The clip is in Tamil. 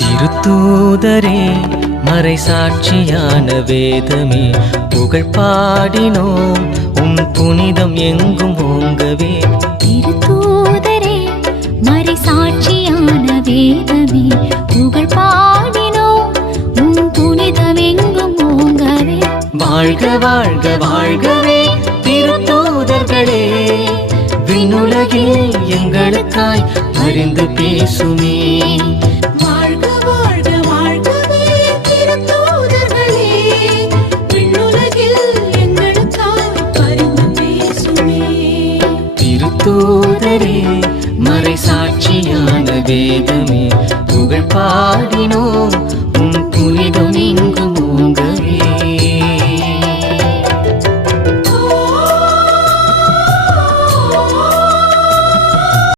திருத்தூதரே மறைசாட்சியான வேதமே புகழ் பாடினோம் உம் புனிதம் எங்கும் ஓங்கவே. திருத்தூதரே மறைசாட்சியான வேதமே புகழ் பாடினோம் உம் புனிதம் எங்கும் ஓங்கவே. வாழ்க வாழ்க வாழ்கவே திருத்தூதர்களே, விண்ணுலகில் எங்களுக்காய் பரிந்து பேசுமே. வாழ்க வாழ்க வாழ்கவே திருத்தூதர்களே, விண்ணுலகில் எங்களுக்காய் பரிந்து பேசுமே. திருத்தூதரே மறைசாட்சியான வேதமே புகழ் பாடினோம்